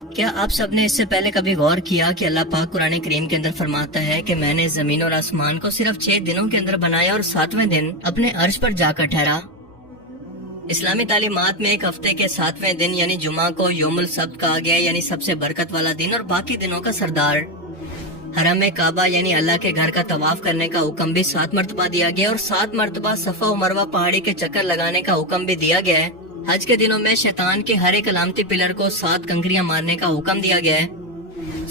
کیا آپ سب نے اس سے پہلے کبھی غور کیا کہ اللہ پاک قرآن کریم کے اندر فرماتا ہے کہ میں نے زمین اور آسمان کو صرف 6 دنوں کے اندر بنایا اور 7ویں دن اپنے عرش پر جا کر ٹھہرا۔ اسلامی تعلیمات میں ایک ہفتے کے 7ویں دن یعنی جمعہ کو یوم السبت کہا گیا، یعنی سب سے برکت والا دن اور باقی دنوں کا سردار۔ حرم کعبہ یعنی اللہ کے گھر کا طواف کرنے کا حکم بھی 7 مرتبہ دیا گیا اور 7 مرتبہ صفا و مروہ پہاڑی کے چکر لگانے کا حکم بھی دیا گیا ہے۔ حج کے دنوں میں شیطان کے ہر ایک علامتی پلر کو 7 کنکریاں مارنے کا حکم دیا گیا ہے۔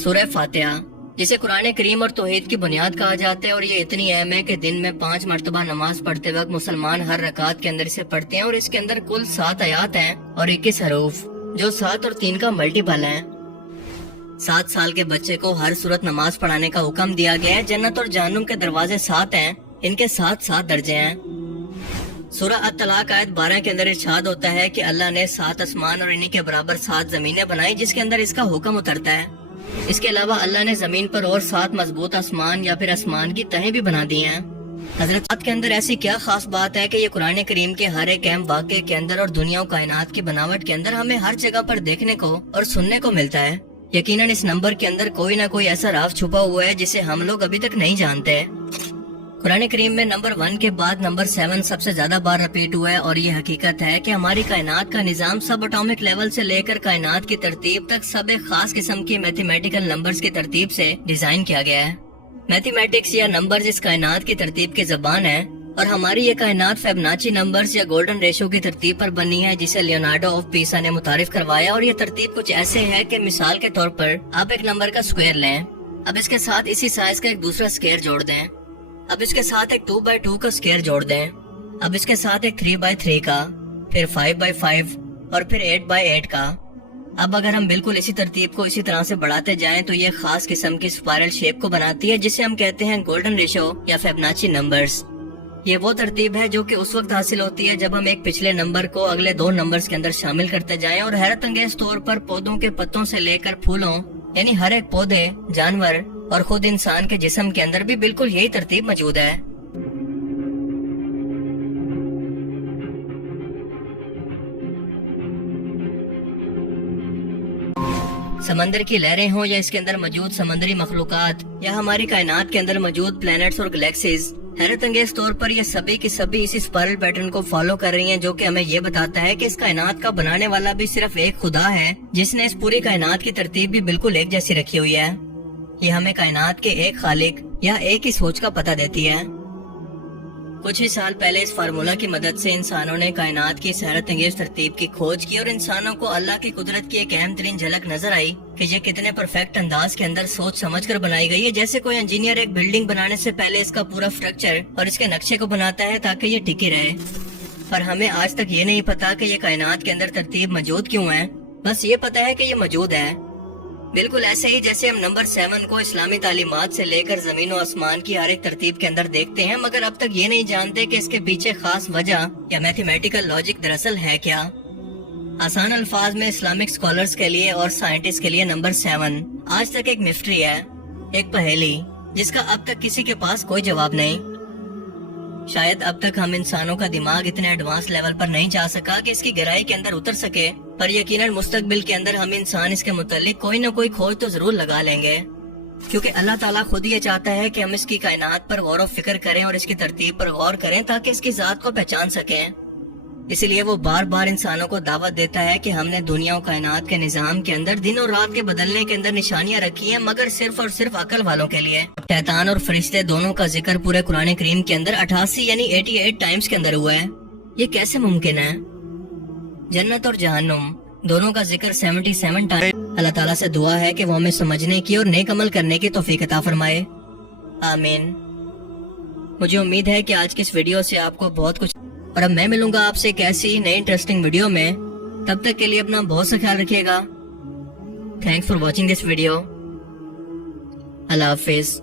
سورہ فاتحہ، جسے قرآن کریم اور توحید کی بنیاد کہا جاتا ہے، اور یہ اتنی اہم ہے کہ دن میں 5 مرتبہ نماز پڑھتے وقت مسلمان ہر رکعت کے اندر اسے پڑھتے ہیں، اور اس کے اندر کل 7 آیات ہیں اور 21 حروف، جو 7 اور 3 کا ملٹیپل ہے۔ 7 سال کے بچے کو ہر صورت نماز پڑھانے کا حکم دیا گیا ہے۔ جنت اور جہنم کے دروازے 7 ہیں، ان کے 7 درجے ہیں۔ سورہ الطلاق آیت 12 کے اندر ارشاد ہوتا ہے کہ اللہ نے 7 آسمان اور انہی کے برابر 7 زمینیں بنائی جس کے اندر اس کا حکم اترتا ہے۔ اس کے علاوہ اللہ نے زمین پر اور 7 مضبوط آسمان یا پھر آسمان کی تہیں بھی بنا دی ہیں۔ حضرت کے اندر ایسی کیا خاص بات ہے کہ یہ قرآن کریم کے ہر ایک اہم واقعے کے اندر اور دنیا و کائنات کی بناوٹ کے اندر ہمیں ہر جگہ پر دیکھنے کو اور سننے کو ملتا ہے۔ یقیناً اس نمبر کے اندر کوئی نہ کوئی ایسا راز چھپا ہوا ہے جسے ہم لوگ ابھی تک نہیں جانتے۔ قرآن کریم میں نمبر 1 کے بعد نمبر 7 سب سے زیادہ بار رپیٹ ہوا ہے، اور یہ حقیقت ہے کہ ہماری کائنات کا نظام سب اٹامک لیول سے لے کر کائنات کی ترتیب تک سب ایک خاص قسم کی میتھمیٹیکل نمبرز کی ترتیب سے ڈیزائن کیا گیا ہے۔ میتھمیٹکس یا نمبرز اس کائنات کی ترتیب کی زبان ہے، اور ہماری یہ کائنات فیبناچی نمبرز یا گولڈن ریشو کی ترتیب پر بنی ہے، جسے لیونارڈو آف پیسا نے متعارف کروایا، اور یہ ترتیب کچھ ایسے ہے کہ مثال کے طور پر آپ ایک نمبر کا اسکوائر لیں، اب اس کے ساتھ اسی سائز کا ایک دوسرا اسکوائر جوڑ دیں، اب اس کے ساتھ ایک 2x2 کا اسکوائر جوڑ دیں، اب اس کے ساتھ ایک 3x3 کا، پھر 5x5 اور پھر 8x8 کا۔ اب اگر ہم بالکل اسی ترتیب کو اسی طرح سے بڑھاتے جائیں تو یہ خاص قسم کی اسپائرل شیپ کو بناتی ہے، جسے ہم کہتے ہیں گولڈن ریشو یا فیبناچی نمبرز۔ یہ وہ ترتیب ہے جو کہ اس وقت حاصل ہوتی ہے جب ہم ایک پچھلے نمبر کو اگلے 2 نمبرز کے اندر شامل کرتے جائیں، اور حیرت انگیز طور پر پودوں کے پتوں سے لے کر پھولوں، یعنی ہر ایک پودے، جانور اور خود انسان کے جسم کے اندر بھی بالکل یہی ترتیب موجود ہے۔ سمندر کی لہریں ہوں یا اس کے اندر موجود سمندری مخلوقات یا ہماری کائنات کے اندر موجود پلینٹس اور گلیکسیز، حیرت انگیز طور پر یہ سبھی کی سبھی اسی اسپائرل پیٹرن کو فالو کر رہی ہیں، جو کہ ہمیں یہ بتاتا ہے کہ اس کائنات کا بنانے والا بھی صرف ایک خدا ہے، جس نے اس پوری کائنات کی ترتیب بھی بالکل ایک جیسی رکھی ہوئی ہے۔ یہ ہمیں کائنات کے ایک خالق یا ایک ہی سوچ کا پتہ دیتی ہے۔ کچھ ہی سال پہلے اس فارمولا کی مدد سے انسانوں نے کائنات کی حیرت انگیز ترتیب کی کھوج کی، اور انسانوں کو اللہ کی قدرت کی ایک اہم ترین جھلک نظر آئی کہ یہ کتنے پرفیکٹ انداز کے اندر سوچ سمجھ کر بنائی گئی ہے، جیسے کوئی انجینئر ایک بلڈنگ بنانے سے پہلے اس کا پورا سٹرکچر اور اس کے نقشے کو بناتا ہے تاکہ یہ ٹکی رہے۔ پر ہمیں آج تک یہ نہیں پتا کہ یہ کائنات کے اندر ترتیب موجود کیوں ہے، بس یہ پتا ہے کہ یہ موجود ہے۔ بالکل ایسے ہی جیسے ہم نمبر 7 کو اسلامی تعلیمات سے لے کر زمین و آسمان کی ہر ایک ترتیب کے اندر دیکھتے ہیں، مگر اب تک یہ نہیں جانتے کہ اس کے پیچھے خاص وجہ یا میتھمیٹیکل لاجک دراصل ہے کیا۔ آسان الفاظ میں اسلامک اسکالرز کے لیے اور سائنٹسٹ کے لیے نمبر 7 آج تک ایک مسٹری ہے، ایک پہیلی جس کا اب تک کسی کے پاس کوئی جواب نہیں۔ شاید اب تک ہم انسانوں کا دماغ اتنے ایڈوانس لیول پر نہیں جا سکا کہ اس کی گہرائی کے اندر اتر سکے، پر یقیناً مستقبل کے اندر ہم انسان اس کے متعلق کوئی نہ کوئی کھوج تو ضرور لگا لیں گے، کیونکہ اللہ تعالیٰ خود یہ چاہتا ہے کہ ہم اس کی کائنات پر غور و فکر کریں اور اس کی ترتیب پر غور کریں تاکہ اس کی ذات کو پہچان سکیں۔ اسی لیے وہ بار بار انسانوں کو دعوت دیتا ہے کہ ہم نے دنیا و کائنات کے نظام کے اندر دن اور رات کے بدلنے کے اندر نشانیاں رکھی ہیں، مگر صرف اور صرف عقل والوں کے لیے۔ شیطان اور فرشتے دونوں کا ذکر پورے قرآن کریم کے اندر 88 یعنی 88 ٹائمز کے اندر ہوا ہے۔ یہ کیسے ممکن ہے؟ جنت اور جہنم دونوں کا ذکر 77 ٹائم۔ اللہ تعالیٰ سے دعا ہے کہ وہ ہمیں سمجھنے کی اور نیک عمل کرنے کی توفیق عطا فرمائے، آمین۔ مجھے امید ہے کہ آج کی اس ویڈیو سے آپ کو بہت کچھ، اور اب میں ملوں گا آپ سے ایک ایسی نئی انٹرسٹنگ ویڈیو میں۔ تب تک کے لیے اپنا بہت سا خیال رکھیے گا۔ Thanks for watching this video. اللہ حافظ۔